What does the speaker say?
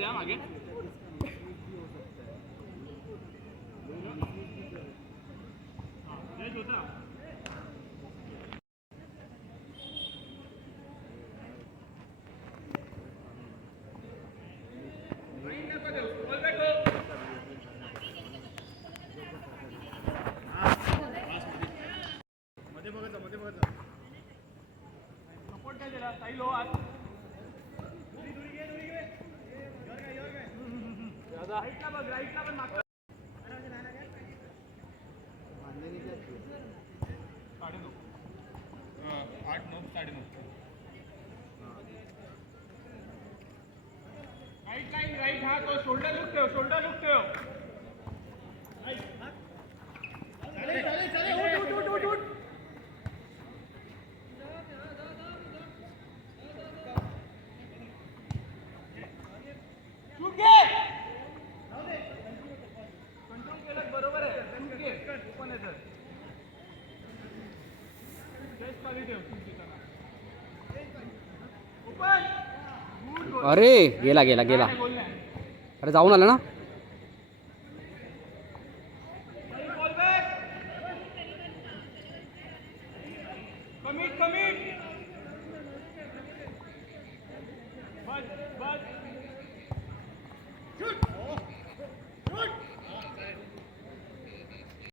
द्या मागे. राईट हा तो शोल्डर लुक ठेव. कंट्रोल केलं बरोबर आहे. ओपन आहे सर. जस्ट खाली ठेव. अरे गेला गेला गेला. अरे जाऊन आला ना. बस